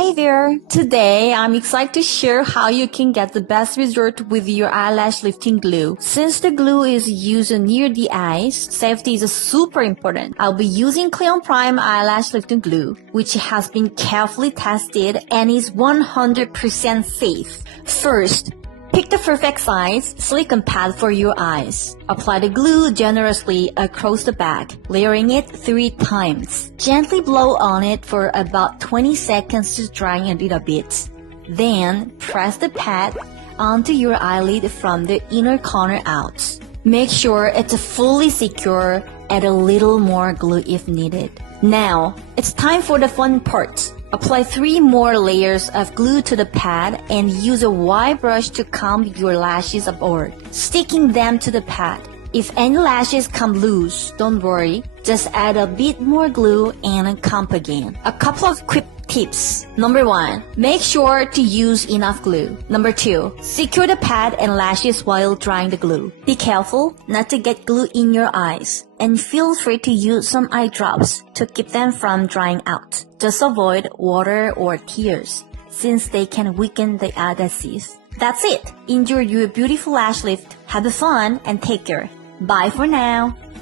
Hey there! Today, I'm excited to share how you can get the best result with your eyelash lifting glue. Since the glue is used near the eyes, safety is super important. I'll be using Clione Prime eyelash lifting glue, which has been carefully tested and is 100% safe. First, pick the perfect size silicone pad for your eyes. Apply the glue generously across the bag, layering it 3 times. Gently blow on it for about 20 seconds to dry a little bit. Then, press the pad onto your eyelid from the inner corner out. Make sure it's fully secure. Add a little more glue if needed. Now, it's time for the fun part. Apply 3 more layers of glue to the pad and use a wide brush to comb your lashes upward, sticking them to the pad. If any lashes come loose, don't worry. Just add a bit more glue and comb again. A couple of quick tips. Number 1. Make sure to use enough glue. Number 2. Secure the pad and lashes while drying the glue. Be careful not to get glue in your eyes. And feel free to use some eye drops to keep them from drying out. Just avoid water or tears, since they can weaken the adhesive. That's it. Enjoy your beautiful lash lift. Have fun and take care. Bye for now.